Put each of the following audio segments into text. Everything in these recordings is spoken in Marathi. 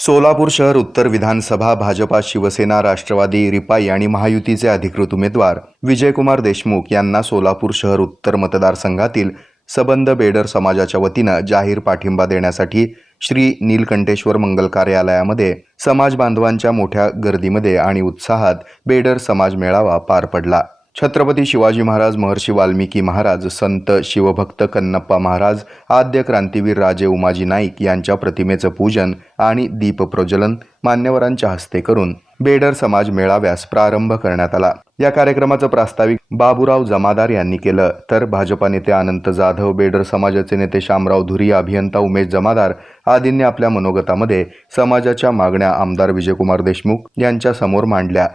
सोलापूर शहर उत्तर विधानसभा भाजपा शिवसेना राष्ट्रवादी रिपाई आणि महायुतीचे अधिकृत उमेदवार विजयकुमार देशमुख यांना सोलापूर शहर उत्तर मतदारसंघातील सबंध बेडर समाजाच्या वतीनं जाहीर पाठिंबा देण्यासाठी श्री नीलकंठेश्वर मंगल कार्यालयामध्ये समाज बांधवांच्या मोठ्या गर्दीमध्ये आणि उत्साहात बेडर समाज मेळावा पार पडला। छत्रपती शिवाजी महाराज, महर्षी वाल्मिकी महाराज, संत शिवभक्त कन्नप्पा महाराज, आद्य क्रांतीवीर राजे उमाजी नाईक यांच्या प्रतिमेचं पूजन आणि दीप प्रज्वलन मान्यवरांच्या हस्ते करून बेडर समाज मेळाव्यास प्रारंभ करण्यात आला। या कार्यक्रमाचं प्रास्ताविक बाबूराव जमादार यांनी केलं, तर भाजपा नेते अनंत जाधव, बेडर समाजाचे नेते शामराव धुरी, अभियंता उमेश जमादार आदींनी आपल्या मनोगतामध्ये समाजाच्या मागण्या आमदार विजयकुमार देशमुख यांच्या समोर मांडल्या।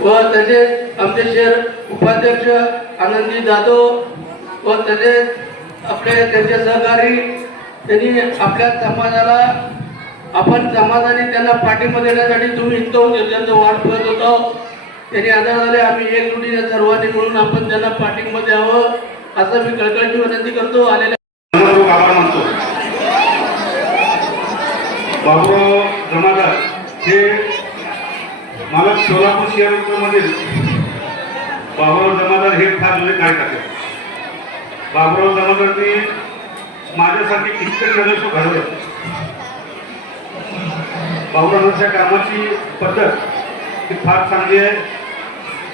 व त्याचे आमचे शहर उपाध्यक्ष आनंदी जाधव व त्याचे त्यांचे सहकारी त्यांनी आपल्या समाजाला आपण समाजाने त्यांना पाठिंबा देण्यासाठी तुम्ही इतकं त्यांचं वाट बघत होतो। त्यांनी आधार झाले आम्ही एकजुटीने सर्वांनी म्हणून आपण त्यांना पाठिंबा द्यावं असं मी कळकळीची विनंती करतो। बाबूराव जमादार हे मला सोलापूर शहरामधील बाबूराव जमादार हे फार जुने कार्यकर्ते। बाबूराव जमादारनी माझ्यासाठी कित्येक नगरसेवक घडवले। बाबूरावांच्या कामाची पद्धत ही फार चांगली आहे।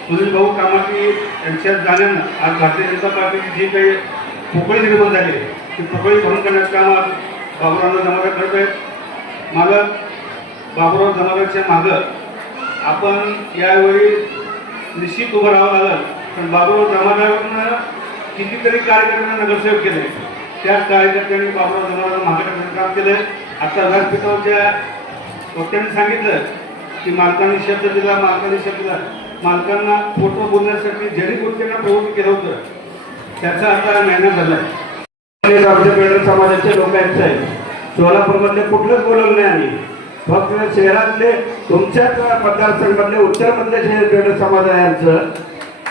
सुनील भाऊ कामाची यांच्यात जाण्यानं आज भारतीय जनता पार्टीची जी काही पोकळी निर्माण झाली ती पोकळी भरून करण्याचं काम आज बाबूराव जमादार करत आहेत। मला बाबूराव जमादारच्या मागं आपण यावेळी निश्चित उभं राहावं लागलं, पण बाबूराव जमादारांना कितीतरी कार्यकर्त्यांना नगरसेवक केले, त्याच कार्यकर्त्यांनी बाबूराव जमादार मागे टाकण्याचं काम केलं। आता व्यासपीठावरच्या वक्त्यांनी सांगितलं की मालकांनी शब्द दिला, मालकांना फोटो बोलण्यासाठी जरी गोष्टींना प्रवृत्त केलं होतं त्याचा आता मेहनत झाला आहे। आमच्या बेडर समाजाचे लोक आहेत, सोलापूरमधले कुठलंच बोलवलं नाही आम्ही, फक्त शहरातले तुमच्याच मतदारसंघातले उत्तरमधले जे बेडर समाज आहे आमचं,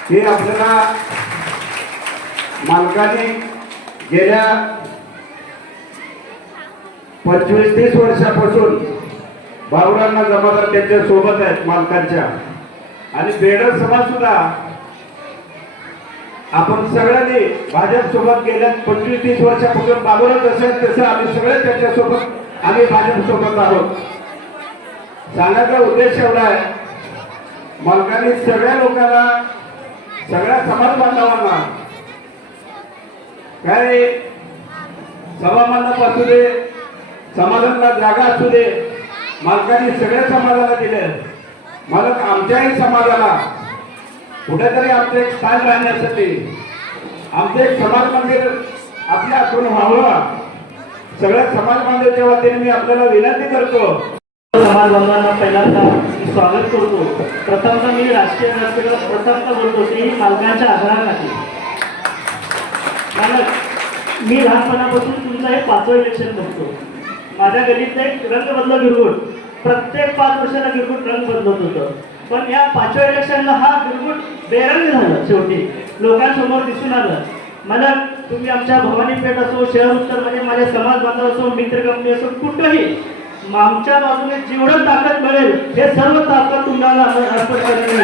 हे आपल्याला मालकांनी गेल्या 25-30 वर्षापासून बाबूरावांना जमादार त्यांच्या सोबत आहेत मालकांच्या, आणि बेडर समाज सुद्धा आपण सगळ्यांनी भाजप सोबत गेल्या 25-30 वर्षापासून बाबूराव जसे तसं आम्ही सगळे त्यांच्या सोबत आम्ही भाजप सोबत आहोत। सांगायचा उद्देश एवढा आहे, मालकांनी सगळ्या लोकांना, सगळ्या समाज बांधवांना काय सभामंडप असू दे, समाजाला जागा असू दे, मालकांनी सगळ्या समाजाला दिले। मालक आमच्याही समाजाला कुठेतरी आमचं एक स्थान राहण्यासाठी आमचं एक समाज मंदिर आपल्या हातून व्हावं, सगळ्या समाज बांधवांच्या वतीने मी आपल्याला विनंती करतो। समाज बांधवांना पहिल्यांदा स्वागत करतो। प्रथमतः मी राष्ट्रीय व्यासपीठावर प्रथमतः बोलतो की मालकांच्या आधाराखाली। मी लहानपणापासून तुमचं हे 5वं इलेक्शन बघतो। माझ्या गल्लीतलं एक रंग बदल गिरगुट, प्रत्येक 5 वर्षाला गिरगुट रंग बदलत होतं, पण या 5व्या इलेक्शनला हा गिरगुट बेरंग झालं, शेवटी लोकांसमोर दिसून आलं। मला तुम्ही आमच्या भवानी पेठ असो, शहर उत्तरमध्ये माझे समाज बांधव असो, मित्र कंपनी असो, कुठंही आमच्या बाजूने जेवढं ताकद मिळेल हे सर्व ताकद तुम्हाला अर्पण करेल।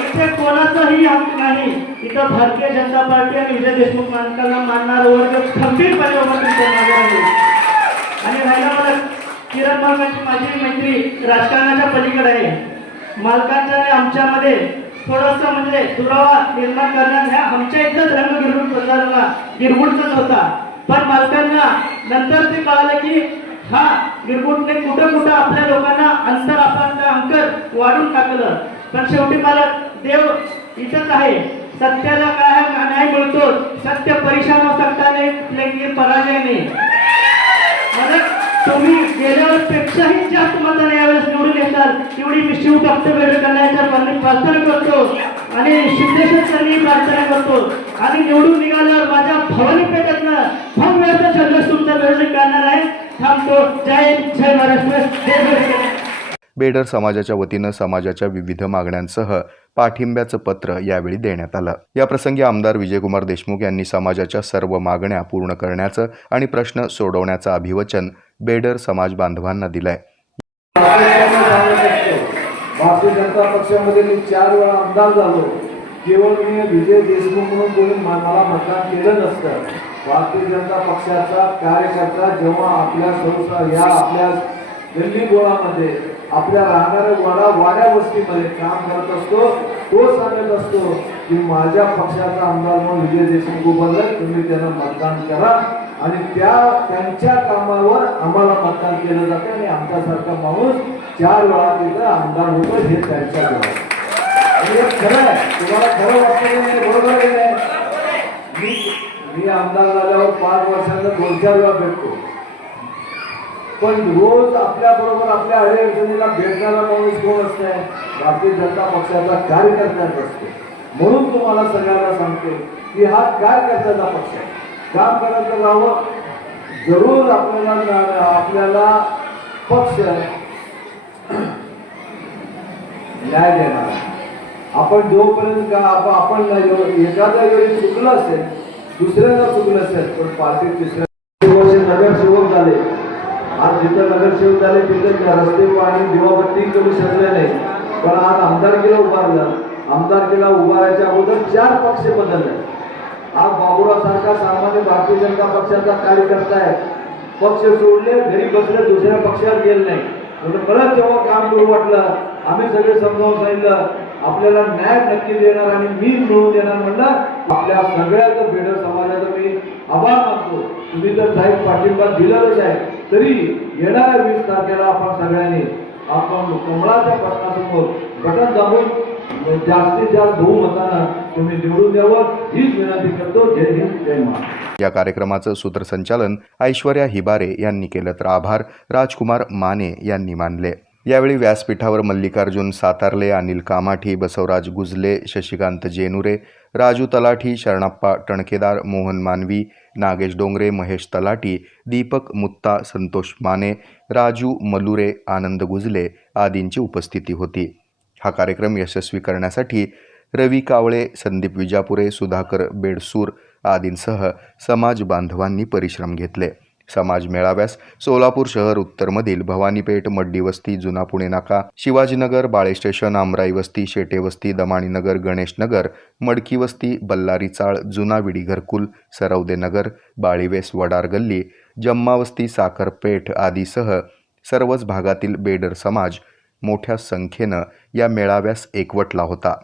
इथे कोणाचाही हक्क नाही, इथं भारतीय जनता पार्टी आणि विजय देशमुख मालकांना मानणारा वर्ग खंबीरपणे उभा तुमच्या मागे आहे। आणि राहिला मला किरण मालकांची माझी मैत्री राजकारणाच्या पलीकडे आहे। मालकांच्या आणि आमच्यामध्ये थोडंसं म्हणजे दुरावा निर्माण करण्यात ह्या आमच्या इथंच रंग गिरगुट बदलला, गिरगुटच होता, पण मालकांना नंतर ते कळालं की हा गिरगुटने कुठं आपल्या लोकांना अंतर वाढून टाकलं। पण शेवटी मला देव इथंच आहे, सत्याला काय न्याय मिळतो, सत्य परेशान हो सकता नाही, लेकिन पराजय नाही। तुम्ही गेल्या पेक्षाही जास्त मताने यावेळेस निवडून येतात, तेवढी मी शिवभक्त बेडर करण्याच्या प्रार्थना करतो आणि सिद्धेश्वरांनी प्रार्थना करतो। आणि निवडून निघाल्यावर माझ्या भवानी पेठातनं भव्य जल्लोष तुमचा बेडर करणार आहे। थांबतो। जय महाराष्ट्र, जय बेडर। बेडर समाजाच्या वतीनं समाजाच्या विविध मागण्यांसह पाठिंब्याचं पत्र यावेळी देण्यात आलं. या प्रसंगी आमदार विजयकुमार देशमुख यांनी समाजाच्या सर्व मागण्या पूर्ण करण्याचं आणि प्रश्न सोडवण्याचं अभिवचन बेडर समाज बांधवांना दिलंय. भारतीय जनता पक्षामध्ये मी 4 वेळा आमदार झालो. केवळ मी विजय देशमुख म्हणून कोणी मला मतदान केलं नसतं. भारतीय जनता पक्षाचा कार्यकर्ता जेव्हा आपल्या संसार या आपल्या गल्ली गोळामध्ये आपल्या राहणाऱ्या वाड्या वस्तीमध्ये काम करत असतो, तो सांगत असतो की माझ्या पक्षाचा आमदार म्हणून विजय देशमुख उभा तुम्ही त्यांना मतदान करा आणि त्यांच्या कामावर आम्हाला मतदान केलं जातं आणि आमच्यासारखा माणूस 4 वेळा तिथं आमदार होतो हे त्यांच्या जवळ. हे खरं आहे. तुम्हाला खरं वाटतं नाही, बरोबर आहे नाही. मी आमदार झाल्यावर 5 वर्षांना 2-4 वेळा भेटतो, पण रोज आपल्या बरोबर आपल्या अडचणीला भेटणारा माणूस कोण असतंय? भारतीय जनता पक्षाचा कार्यकर्त्याच असतो. म्हणून तुम्हाला सगळ्यांना सांगतो की हा कार्यकर्त्याचा पक्ष आहे. काम करत राहावं. जरूर आपल्याला पक्ष न्याय देणार. आपण जोपर्यंत आपण एखाद्या वेळी चुकलं असेल, दुसऱ्यांदा चुकलं असेल, पण पार्टीत तिसऱ्या वर्षी नगरसेवक झाले. आज जिथं नगरसेवक झाले तिथं रस्ते पाणी दिवाबत्ती करू शकले नाही, पण आज आमदारकीला उभारलं. आमदारकीला उभारायच्या अगोदर 4 पक्ष बदलले. आज बाबूराव सारखा सामान्य भारतीय जनता पक्षाचा कार्यकर्ता आहे. पक्ष सोडले, घरी बसले, दुसऱ्या पक्षात गेले नाही. म्हणून परत जेव्हा काम करू वाटलं, आम्ही सगळे समजावून सांगितलं आपल्याला न्याय नक्की देणार आणि मी मिळवून देणार. म्हणलं आपल्या सगळ्याचं बेडर समाजाचं मी आभार मानतो. तुम्ही जर जाहीर पाठिंबा दिलेलंच आहे, तरी येणाऱ्या 20 तारखेला आपण सगळ्यांनी आपण कमळाच्या प्रश्नासमोर बटन दाबून जास्तीत जास्त बहुमतानं तुम्ही निवडून द्यावं हीच विनंती करतो. जय हिंद, जय महाराष्ट्र. या कार्यक्रमाचं सूत्रसंचालन ऐश्वर्या हिबारे यांनी केलं, तर आभार राजकुमार माने यांनी मानले. यावेळी व्यासपीठावर मल्लिकार्जुन सातारले, अनिल कामाठी, बसवराज गुजले, शशिकांत जेनुरे, राजू तलाठी, शरणप्पा टणकेदार, मोहन मानवी, नागेश डोंगरे, महेश तलाटी, दीपक मुत्ता, संतोष माने, राजू मलुरे, आनंद गुजले आदींची उपस्थिती होती. हा कार्यक्रम यशस्वी करण्यासाठी रवी कावळे, संदीप विजापुरे, सुधाकर बेडसूर आदींसह समाज बांधवांनी परिश्रम घेतले. समाज मेळाव्यास सोलापूर शहर उत्तरमधील भवानीपेठ, मड्डी वस्ती, जुना पुणे नाका, शिवाजीनगर, बाळे स्टेशन, आमराई वस्ती, शेटे वस्ती, दमाणीनगर, गणेश नगर, मडकी वस्ती, बल्लारी चाळ, जुना विडी घरकुल, सरवदे नगर, बाळीवेस, वडार गल्ली, जम्मा वस्ती, साखरपेठ आदीसह सर्वच भागातील बेडर समाज मोठ्या संख्येनं या मेळाव्यास एकवटला होता.